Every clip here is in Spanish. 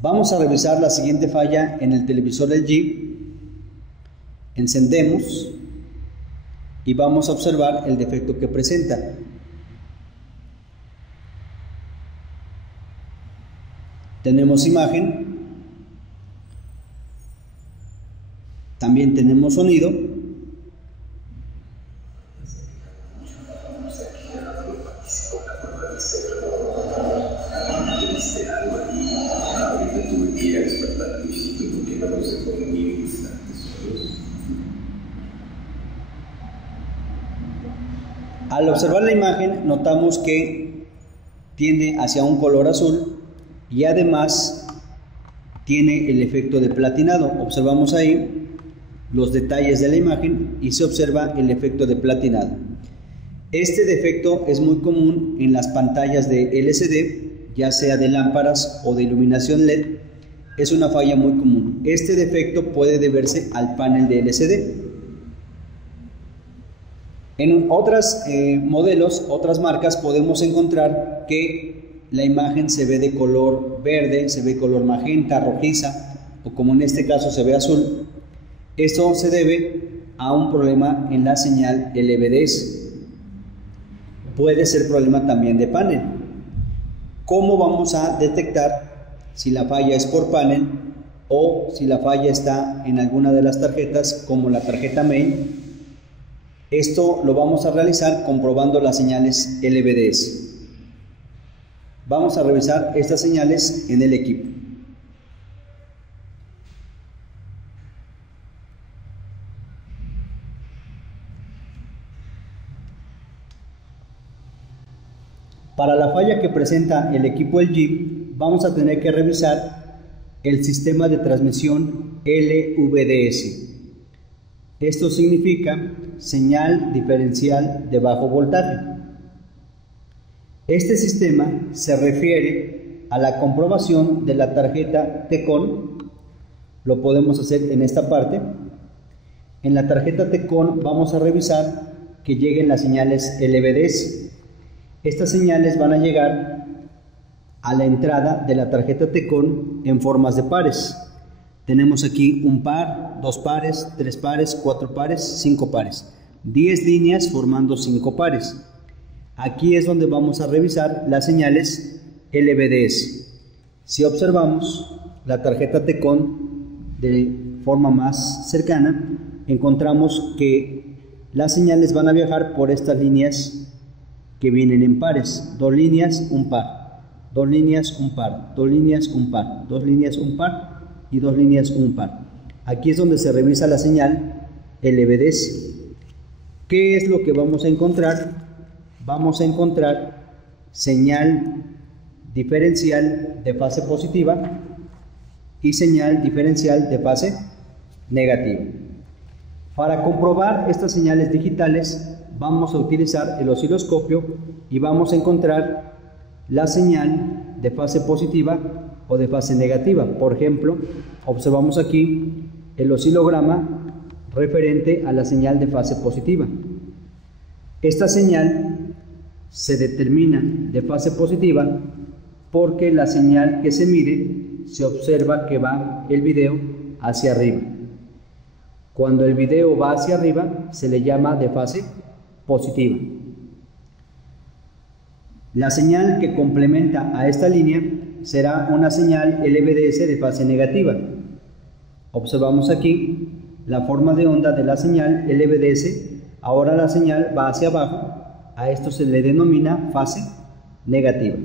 Vamos a revisar la siguiente falla en el televisor LG. Encendemos y vamos a observar el defecto que presenta. Tenemos imagen, también tenemos sonido. Al observar la imagen notamos que tiende hacia un color azul y además tiene el efecto de platinado. Observamos ahí los detalles de la imagen y se observa el efecto de platinado. Este defecto es muy común en las pantallas de LCD, ya sea de lámparas o de iluminación LED. Es una falla muy común. Este defecto puede deberse al panel de LCD. En otros modelos, otras marcas, podemos encontrar que la imagen se ve de color verde, se ve color magenta, rojiza, o como en este caso se ve azul. Esto se debe a un problema en la señal LVDS. Puede ser problema también de panel. ¿Cómo vamos a detectar si la falla es por panel o si la falla está en alguna de las tarjetas, como la tarjeta main? Esto lo vamos a realizar comprobando las señales LVDS. Vamos a revisar estas señales en el equipo. Para la falla que presenta el equipo LG, vamos a tener que revisar el sistema de transmisión LVDS. Esto significa señal diferencial de bajo voltaje. Este sistema se refiere a la comprobación de la tarjeta TCON. Lo podemos hacer en esta parte. En la tarjeta TCON vamos a revisar que lleguen las señales LVDS. Estas señales van a llegar a la entrada de la tarjeta TCON en formas de pares. Tenemos aquí un par, dos pares, tres pares, cuatro pares, cinco pares. 10 líneas formando 5 pares. Aquí es donde vamos a revisar las señales LVDS. Si observamos la tarjeta TCON de forma más cercana, encontramos que las señales van a viajar por estas líneas que vienen en pares. 2 líneas, un par. 2 líneas, un par. 2 líneas, un par. 2 líneas, un par. Y 2 líneas, un par. Aquí es donde se revisa la señal LVDS. ¿Qué es lo que vamos a encontrar? Vamos a encontrar señal diferencial de fase positiva y señal diferencial de fase negativa. Para comprobar estas señales digitales vamos a utilizar el osciloscopio y vamos a encontrar la señal de fase positiva o de fase negativa. Por ejemplo, observamos aquí el oscilograma referente a la señal de fase positiva. Esta señal se determina de fase positiva porque la señal que se mide se observa que va el video hacia arriba. Cuando el video va hacia arriba se le llama de fase positiva. La señal que complementa a esta línea será una señal LVDS de fase negativa. Observamos aquí la forma de onda de la señal LVDS. Ahora la señal va hacia abajo. A esto se le denomina fase negativa.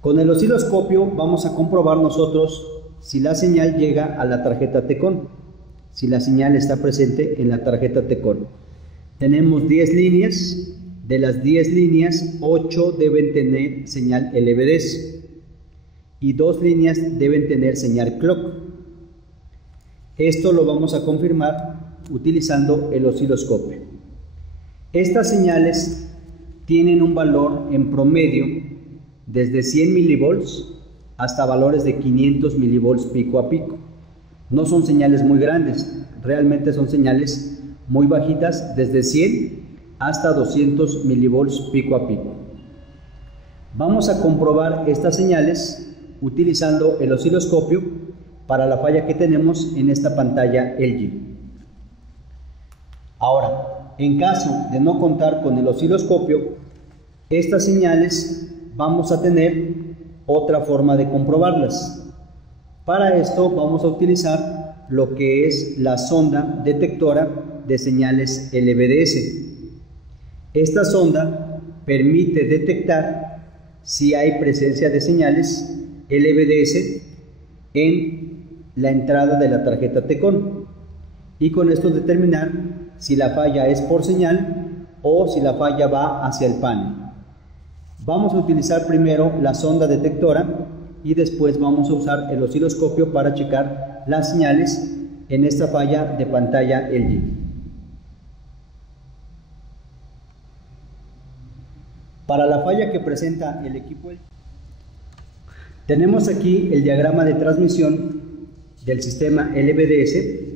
Con el osciloscopio vamos a comprobar nosotros si la señal llega a la tarjeta TCON, si la señal está presente en la tarjeta TCON. Tenemos 10 líneas. De las 10 líneas, 8 deben tener señal LVDS y 2 líneas deben tener señal clock. Esto lo vamos a confirmar utilizando el osciloscopio. Estas señales tienen un valor en promedio desde 100 milivolts hasta valores de 500 milivolts pico a pico. No son señales muy grandes, realmente son señales muy bajitas, desde 100 hasta 200 milivolts pico a pico. Vamos a comprobar estas señales utilizando el osciloscopio para la falla que tenemos en esta pantalla LG. Ahora, en caso de no contar con el osciloscopio, estas señales vamos a tener otra forma de comprobarlas. Para esto vamos a utilizar lo que es la sonda detectora de señales LVDS. Esta sonda permite detectar si hay presencia de señales LVDS en la entrada de la tarjeta TECON, y con esto determinar si la falla es por señal o si la falla va hacia el panel. Vamos a utilizar primero la sonda detectora y después vamos a usar el osciloscopio para checar las señales en esta falla de pantalla LG. Para la falla que presenta el equipo LG, tenemos aquí el diagrama de transmisión del sistema LVDS.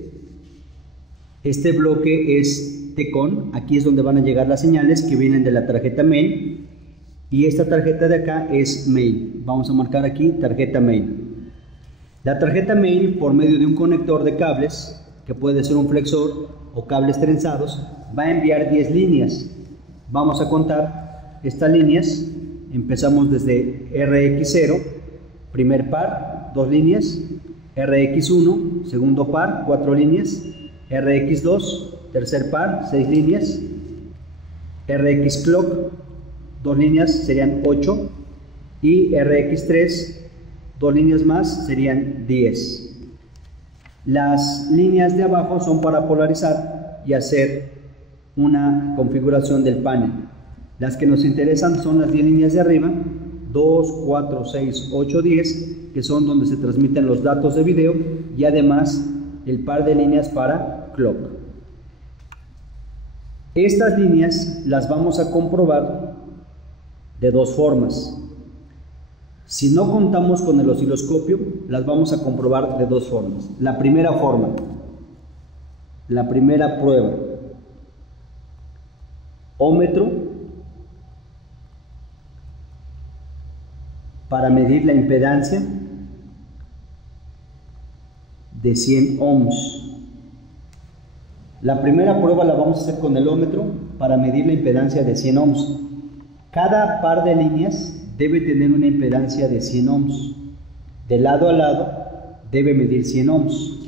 Este bloque es TECON, aquí es donde van a llegar las señales que vienen de la tarjeta main, y esta tarjeta de acá es main. Vamos a marcar aquí tarjeta main. La tarjeta main, por medio de un conector de cables, que puede ser un flexor o cables trenzados, va a enviar 10 líneas. Vamos a contar estas líneas. Empezamos desde RX0, primer par, 2 líneas, RX1, segundo par, 4 líneas, RX2, tercer par, 6 líneas, RX clock, 2 líneas serían 8, y RX3, 2 líneas más serían 10. Las líneas de abajo son para polarizar y hacer una configuración del panel. Las que nos interesan son las 10 líneas de arriba, 2, 4, 6, 8, 10, que son donde se transmiten los datos de video, y además el par de líneas para clock. Estas líneas las vamos a comprobar de dos formas. Si no contamos con el osciloscopio, las vamos a comprobar de dos formas. La primera forma, la primera prueba, ómetro para medir la impedancia de 100 ohms. La primera prueba la vamos a hacer con el ómetro para medir la impedancia de 100 ohms. Cada par de líneas debe tener una impedancia de 100 ohms. De lado a lado debe medir 100 ohms.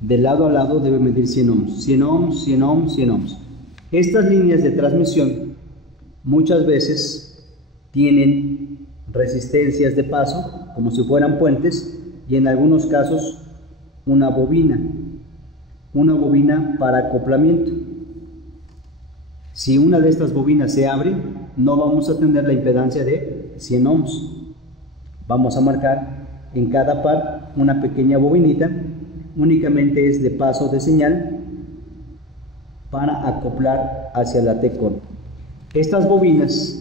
De lado a lado debe medir 100 ohms. 100 ohms, 100 ohms, 100 ohms. Estas líneas de transmisión muchas veces tienen resistencias de paso, como si fueran puentes, y en algunos casos una bobina para acoplamiento. Si una de estas bobinas se abre, no vamos a tener la impedancia de 100 ohms. Vamos a marcar en cada par una pequeña bobinita, únicamente es de paso de señal para acoplar hacia la TECON. Estas bobinas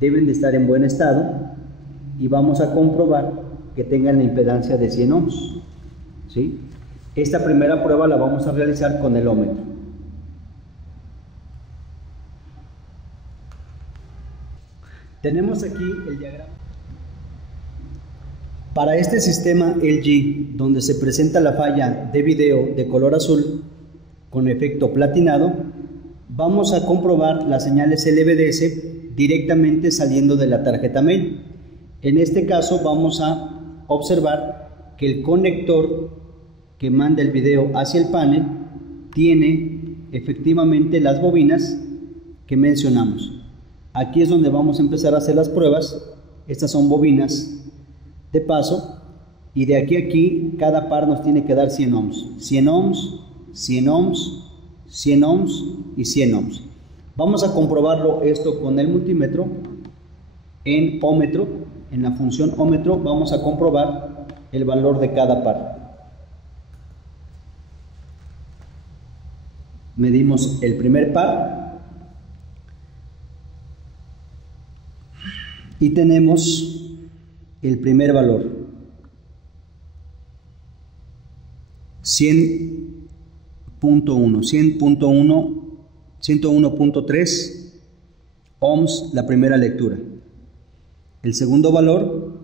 deben de estar en buen estado y vamos a comprobar que tengan la impedancia de 100 ohms. ¿Sí? Esta primera prueba la vamos a realizar con el ómetro. Tenemos aquí el diagrama. Para este sistema LG, donde se presenta la falla de video de color azul con efecto platinado, vamos a comprobar las señales LVDS directamente saliendo de la tarjeta main. En este caso vamos a observar que el conector que manda el video hacia el panel tiene efectivamente las bobinas que mencionamos. Aquí es donde vamos a empezar a hacer las pruebas. Estas son bobinas de paso, y de aquí a aquí cada par nos tiene que dar 100 ohms, 100 ohms, 100 ohms, 100 ohms y 100 ohms. Vamos a comprobarlo esto con el multímetro en ómetro. En la función ómetro vamos a comprobar el valor de cada par. Medimos el primer par y tenemos el primer valor, 100.1, 101.3 ohms la primera lectura. El segundo valor,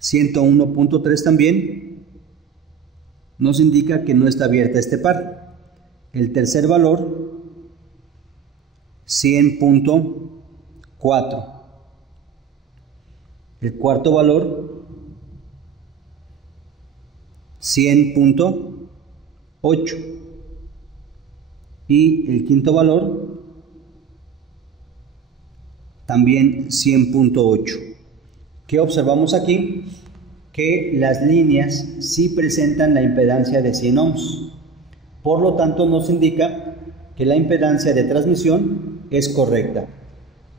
101.3 también, nos indica que no está abierta este par. El tercer valor, 100.4. El cuarto valor, 100.8. Y el quinto valor, también 100.8. ¿Qué observamos aquí? Que las líneas sí presentan la impedancia de 100 ohms. Por lo tanto, nos indica que la impedancia de transmisión es correcta.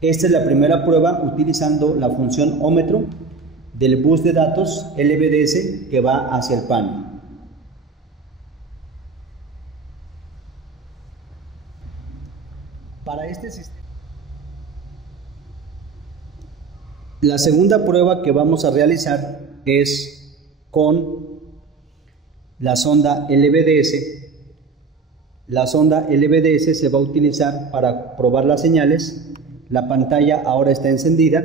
Esta es la primera prueba utilizando la función ómetro del bus de datos LVDS que va hacia el panel. Para este sistema, la segunda prueba que vamos a realizar es con la sonda LVDS. La sonda LVDS se va a utilizar para probar las señales. La pantalla ahora está encendida.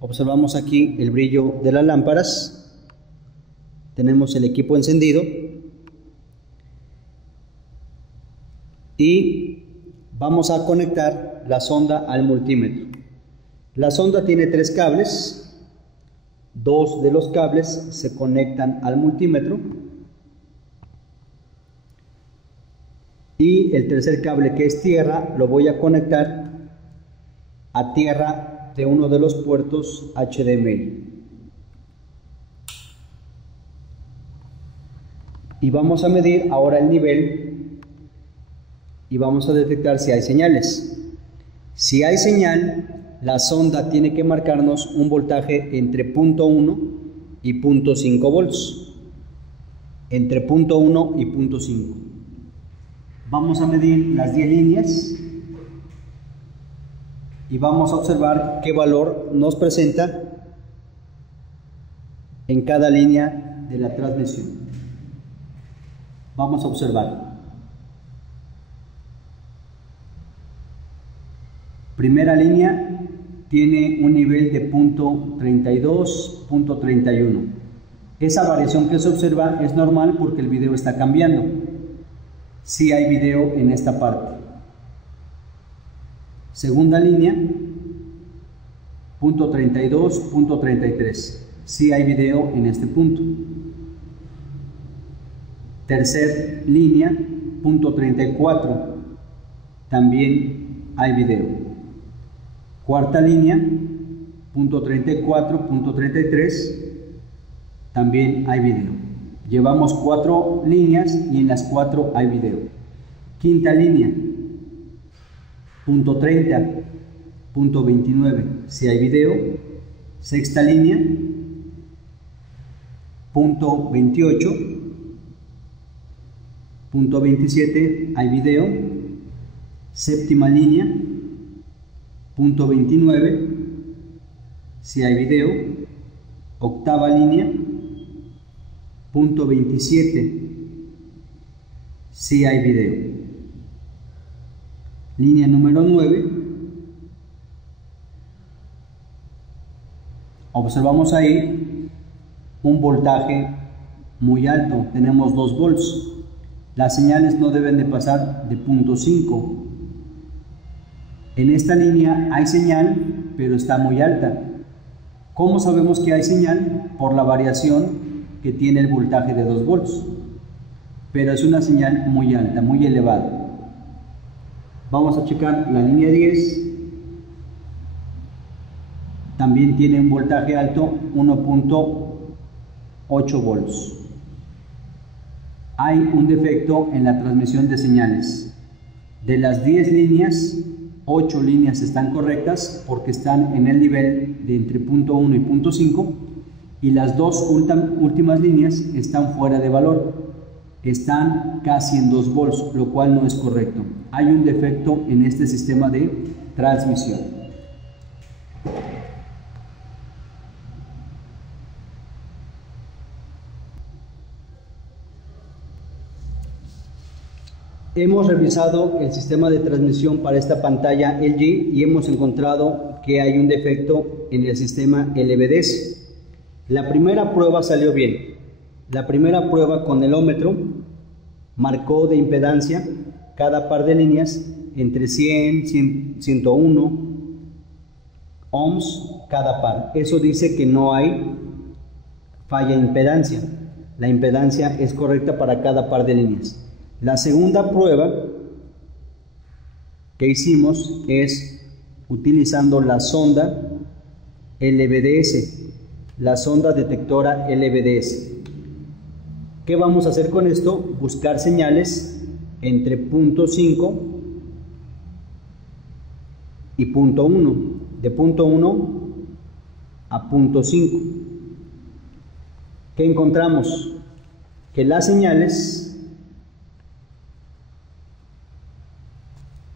Observamos aquí el brillo de las lámparas. Tenemos el equipo encendido. Y vamos a conectar la sonda al multímetro. La sonda tiene 3 cables. 2 de los cables se conectan al multímetro. Y el tercer cable, que es tierra, lo voy a conectar a tierra de uno de los puertos HDMI. Y vamos a medir ahora el nivel y vamos a detectar si hay señales. Si hay señal, la sonda tiene que marcarnos un voltaje entre 0.1 y 0.5 volts. Entre 0.1 y 0.5. Vamos a medir las 10 líneas y vamos a observar qué valor nos presenta en cada línea de la transmisión. Vamos a observar. Primera línea tiene un nivel de 0.32, 0.31. Esa variación que se observa es normal porque el video está cambiando. Sí hay video en esta parte. Segunda línea, 0.32, 0.33. Sí hay video en este punto. Tercer línea, 0.34. También hay video. Cuarta línea, 0.34, 0.33. También hay video. Llevamos 4 líneas y en las 4 hay video. Quinta línea, 0.30, 0.29, si hay video. Sexta línea, 0.28, 0.27, hay video. Séptima línea, 0.29, si hay video. Octava línea, 0.27, si hay video. Línea número 9, observamos ahí un voltaje muy alto, tenemos 2 volts. Las señales no deben de pasar de 0.5. En esta línea hay señal, pero está muy alta. ¿Cómo sabemos que hay señal? Por la variación que tiene el voltaje de 2 volts, pero es una señal muy alta, muy elevada. Vamos a checar la línea 10, también tiene un voltaje alto, 1.8 volts. Hay un defecto en la transmisión de señales. De las 10 líneas, 8 líneas están correctas porque están en el nivel de entre 0.1 y 0.5. Y las 2 últimas líneas están fuera de valor, están casi en 2 volts, lo cual no es correcto. Hay un defecto en este sistema de transmisión. Hemos revisado el sistema de transmisión para esta pantalla LG y hemos encontrado que hay un defecto en el sistema LVDS. La primera prueba salió bien. La primera prueba con el ómetro marcó de impedancia cada par de líneas entre 100, 101 ohms cada par. Eso dice que no hay falla en impedancia. La impedancia es correcta para cada par de líneas. La segunda prueba que hicimos es utilizando la sonda LVDS, la sonda detectora LVDS. ¿Qué vamos a hacer con esto? Buscar señales entre punto 5 y punto 1, de punto 1 a punto 5. ¿Qué encontramos? Que las señales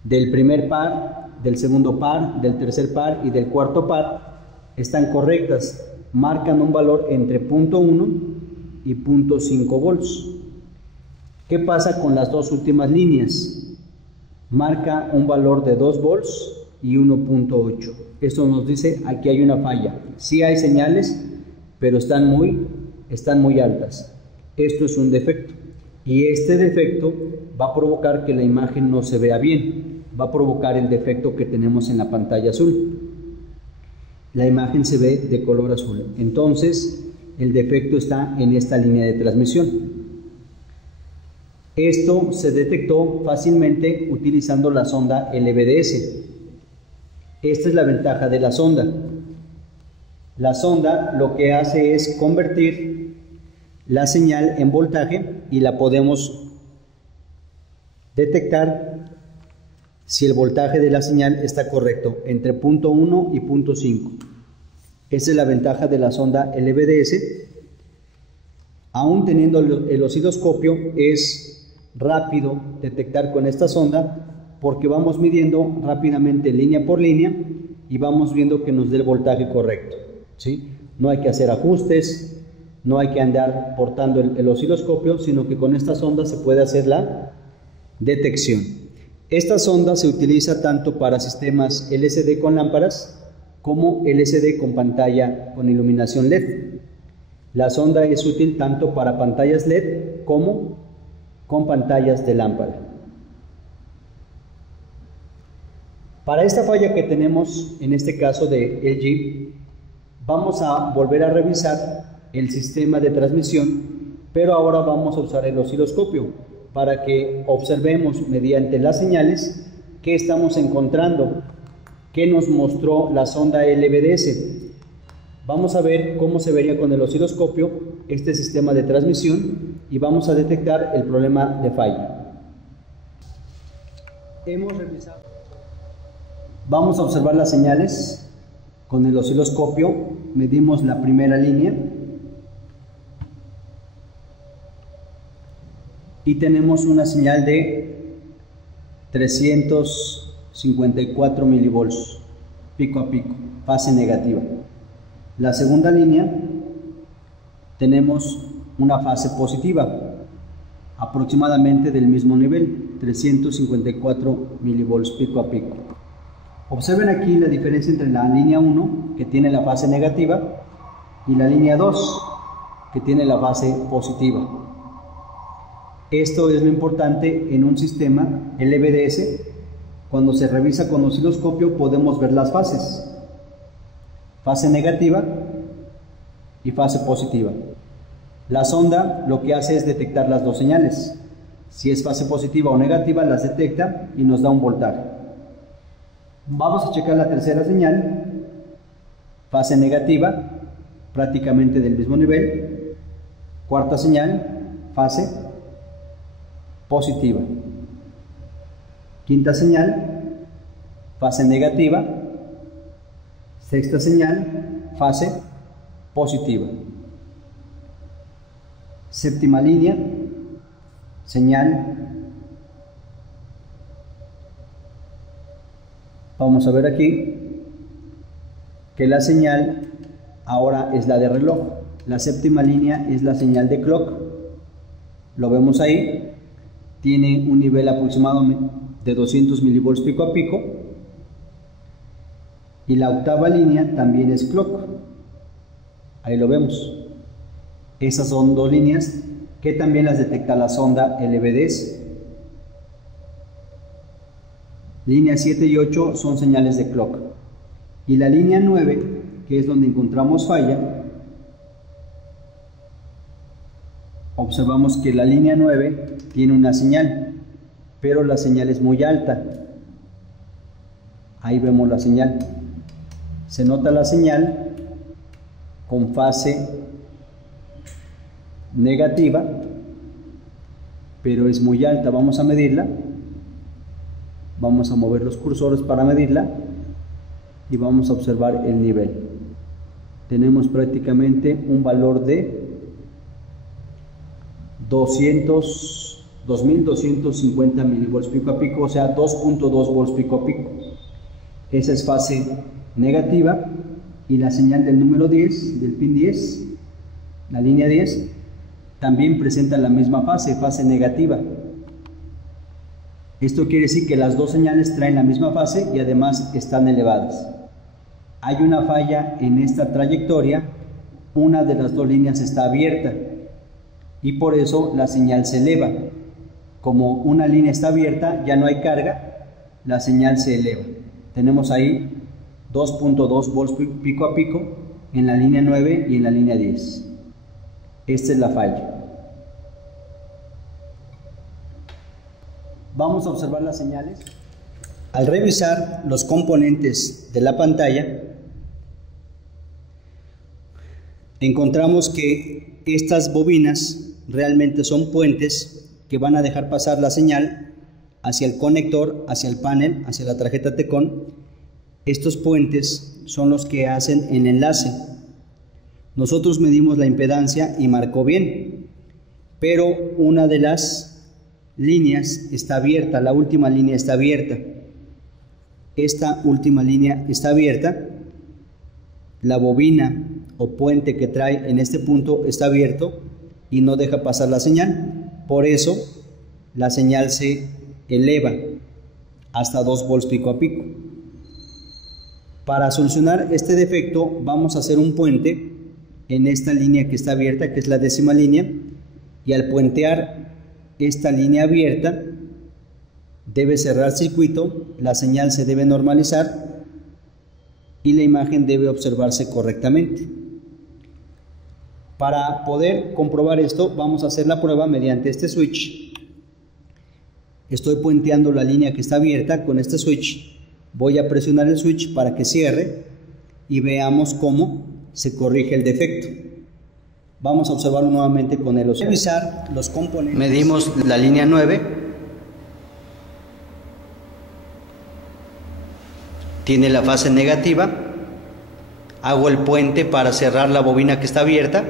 del primer par, del segundo par, del tercer par y del cuarto par están correctas, marcan un valor entre punto 1 y punto 5 volts. ¿Qué pasa con las dos últimas líneas? Marca un valor de 2 volts y 1.8. Esto nos dice aquí hay una falla. Sí hay señales, pero están muy altas. Esto es un defecto. Y este defecto va a provocar que la imagen no se vea bien. Va a provocar el defecto que tenemos en la pantalla azul. La imagen se ve de color azul. Entonces, el defecto está en esta línea de transmisión. Esto se detectó fácilmente utilizando la sonda LVDS. Esta es la ventaja de la sonda. La sonda lo que hace es convertir la señal en voltaje y la podemos detectar si el voltaje de la señal está correcto entre punto 1 y punto 5. Esa es la ventaja de la sonda LVDS. Aún teniendo el osciloscopio, es rápido detectar con esta sonda porque vamos midiendo rápidamente línea por línea y vamos viendo que nos dé el voltaje correcto, ¿sí? No hay que hacer ajustes, no hay que andar portando el osciloscopio, sino que con esta sonda se puede hacer la detección. Esta sonda se utiliza tanto para sistemas LCD con lámparas como LCD con pantalla con iluminación LED. La sonda es útil tanto para pantallas LED como con pantallas de lámpara. Para esta falla que tenemos, en este caso de LG, vamos a volver a revisar el sistema de transmisión, pero ahora vamos a usar el osciloscopio para que observemos mediante las señales qué estamos encontrando, qué nos mostró la sonda LVDS. Vamos a ver cómo se vería con el osciloscopio este sistema de transmisión y vamos a detectar el problema de falla. Hemos revisado. Vamos a observar las señales con el osciloscopio. Medimos la primera línea y tenemos una señal de 354 milivolts pico a pico, fase negativa. La segunda línea tenemos una fase positiva, aproximadamente del mismo nivel, 354 milivolts pico a pico. Observen aquí la diferencia entre la línea 1, que tiene la fase negativa, y la línea 2, que tiene la fase positiva. Esto es lo importante en un sistema LVDS. Cuando se revisa con osciloscopio podemos ver las fases. Fase negativa y fase positiva. La sonda lo que hace es detectar las dos señales. Si es fase positiva o negativa, las detecta y nos da un voltaje. Vamos a checar la tercera señal. Fase negativa, prácticamente del mismo nivel. Cuarta señal, fase positiva. Quinta señal, fase negativa. Sexta señal, fase positiva. Séptima línea, señal. Vamos a ver aquí que la señal ahora es la de reloj. La séptima línea es la señal de clock. Lo vemos ahí. Tiene un nivel aproximado de 200 milivolts pico a pico. y la octava línea también es clock. Ahí lo vemos. Esas son dos líneas que también las detecta la sonda LVDS. Línea 7 y 8 son señales de clock. Y la línea 9, que es donde encontramos falla, observamos que la línea 9 tiene una señal, pero la señal es muy alta. Ahí vemos la señal. Se nota la señal con fase negativa, pero es muy alta. Vamos a medirla. Vamos a mover los cursores para medirla y vamos a observar el nivel. Tenemos prácticamente un valor de 2250 milivolts pico a pico, o sea 2.2 volts pico a pico. Esa es fase negativa, y la señal del número 10, del pin 10, la línea 10, también presenta la misma fase negativa. Esto quiere decir que las dos señales traen la misma fase y además están elevadas. Hay una falla en esta trayectoria, una de las dos líneas está abierta y por eso la señal se eleva. Como una línea está abierta, ya no hay carga, la señal se eleva. Tenemos ahí 2.2 volts pico a pico en la línea 9 y en la línea 10. Esta es la falla. Vamos a observar las señales. Al revisar los componentes de la pantalla, encontramos que estas bobinas realmente son puentes que van a dejar pasar la señal hacia el conector, hacia el panel, hacia la tarjeta TECON. Estos puentes son los que hacen el enlace. Nosotros medimos la impedancia y marcó bien, pero una de las líneas está abierta, la última línea está abierta. Esta última línea está abierta, la bobina o puente que trae en este punto está abierto y no deja pasar la señal. Por eso la señal se eleva hasta 2 volts pico a pico. Para solucionar este defecto vamos a hacer un puente en esta línea que está abierta, que es la 10ª línea, y al puentear esta línea abierta debe cerrar circuito, la señal se debe normalizar y la imagen debe observarse correctamente. Para poder comprobar esto vamos a hacer la prueba mediante este switch. Estoy puenteando la línea que está abierta con este switch. Voy a presionar el switch para que cierre y veamos cómo se corrige el defecto. Vamos a observarlo nuevamente con el osciloscopio. Revisar los componentes. Medimos la línea 9. Tiene la fase negativa. Hago el puente para cerrar la bobina que está abierta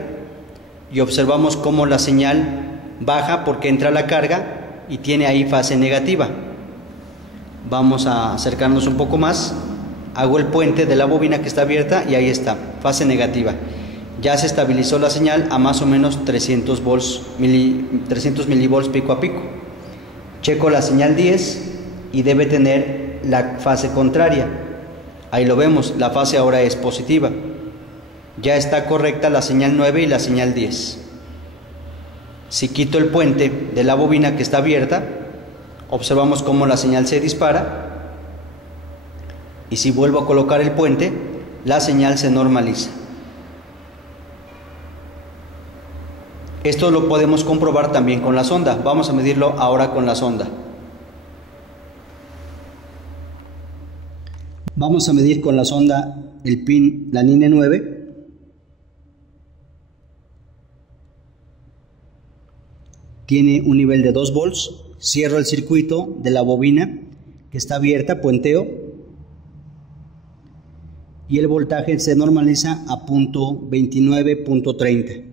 y observamos cómo la señal baja porque entra la carga y tiene ahí fase negativa. Vamos a acercarnos un poco más. Hago el puente de la bobina que está abierta y ahí está, fase negativa. Ya se estabilizó la señal a más o menos 300 milivolts pico a pico. Checo la señal 10 y debe tener la fase contraria. Ahí lo vemos, la fase ahora es positiva. Ya está correcta la señal 9 y la señal 10. Si quito el puente de la bobina que está abierta, observamos cómo la señal se dispara. Y si vuelvo a colocar el puente, la señal se normaliza. Esto lo podemos comprobar también con la sonda. Vamos a medirlo ahora con la sonda. Vamos a medir con la sonda el pin, la línea 9. Tiene un nivel de 2 volts. Cierro el circuito de la bobina que está abierta, puenteo. Y el voltaje se normaliza a punto 29.30.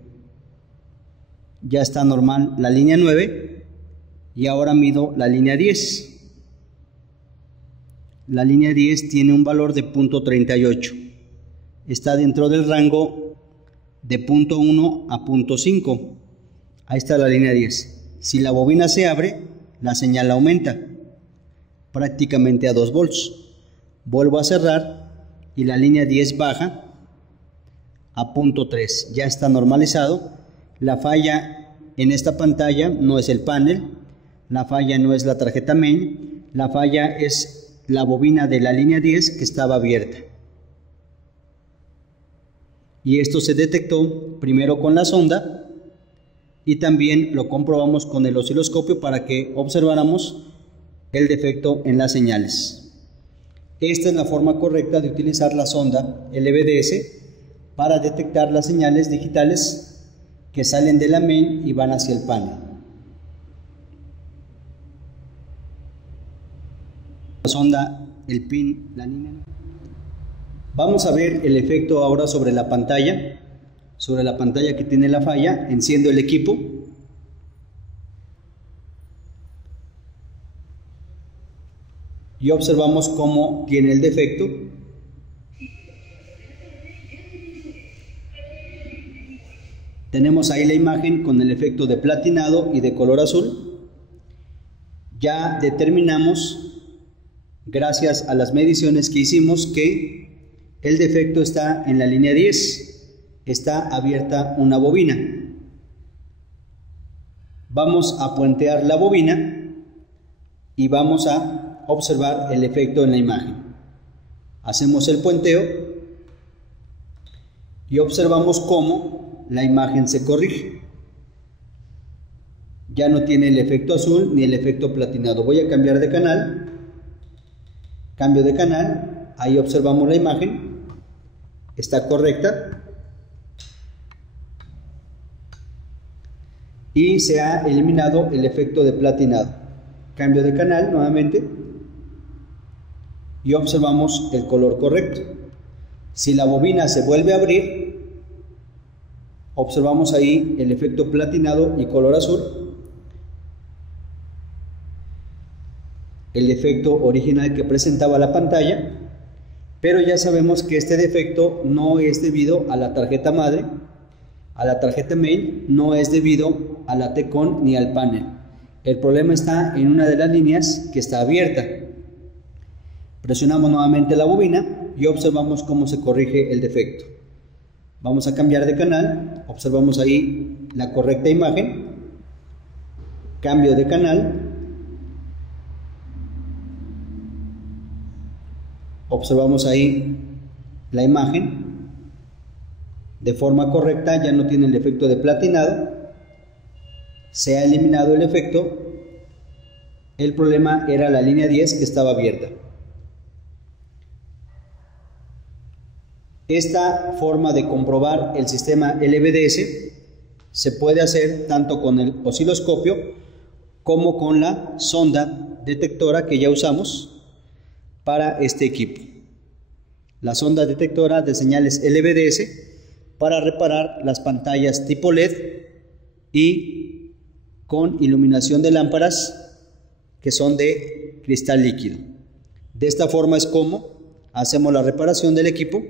Ya está normal la línea 9 y ahora mido la línea 10. La línea 10 tiene un valor de punto 38. Está dentro del rango de punto 1 a punto 5. Ahí está la línea 10. Si la bobina se abre, la señal aumenta prácticamente a 2 volts. Vuelvo a cerrar y la línea 10 baja a punto 3. Ya está normalizado. La falla en esta pantalla no es el panel, la falla no es la tarjeta main, la falla es la bobina de la línea 10 que estaba abierta. Y esto se detectó primero con la sonda y también lo comprobamos con el osciloscopio para que observáramos el defecto en las señales. Esta es la forma correcta de utilizar la sonda LVDS para detectar las señales digitales que salen de la main y van hacia el panel. La sonda, el pin, la línea. Vamos a ver el efecto ahora sobre la pantalla que tiene la falla. Enciendo el equipo. Y observamos cómo tiene el defecto. Tenemos ahí la imagen con el efecto de platinado y de color azul. Ya determinamos, gracias a las mediciones que hicimos, que el defecto está en la línea 10. Está abierta una bobina. Vamos a puentear la bobina y vamos a observar el efecto en la imagen. Hacemos el puenteo y observamos cómo la imagen se corrige. Ya no tiene el efecto azul ni el efecto platinado. Voy a cambiar de canal. Cambio de canal. Ahí observamos la imagen. Está correcta. Y se ha eliminado el efecto de platinado. Cambio de canal nuevamente. Y observamos el color correcto. Si la bobina se vuelve a abrir, observamos ahí el efecto platinado y color azul. El defecto original que presentaba la pantalla, pero ya sabemos que este defecto no es debido a la tarjeta madre, a la tarjeta main, no es debido a la T-Con ni al panel. El problema está en una de las líneas que está abierta. Presionamos nuevamente la bobina y observamos cómo se corrige el defecto. Vamos a cambiar de canal, observamos ahí la correcta imagen, cambio de canal, observamos ahí la imagen de forma correcta, ya no tiene el efecto de platinado, se ha eliminado el efecto. El problema era la línea 10 que estaba abierta. Esta forma de comprobar el sistema LVDS se puede hacer tanto con el osciloscopio como con la sonda detectora que ya usamos para este equipo. La sonda detectora de señales LVDS para reparar las pantallas tipo LED y con iluminación de lámparas que son de cristal líquido. De esta forma es como hacemos la reparación del equipo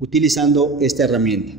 utilizando esta herramienta.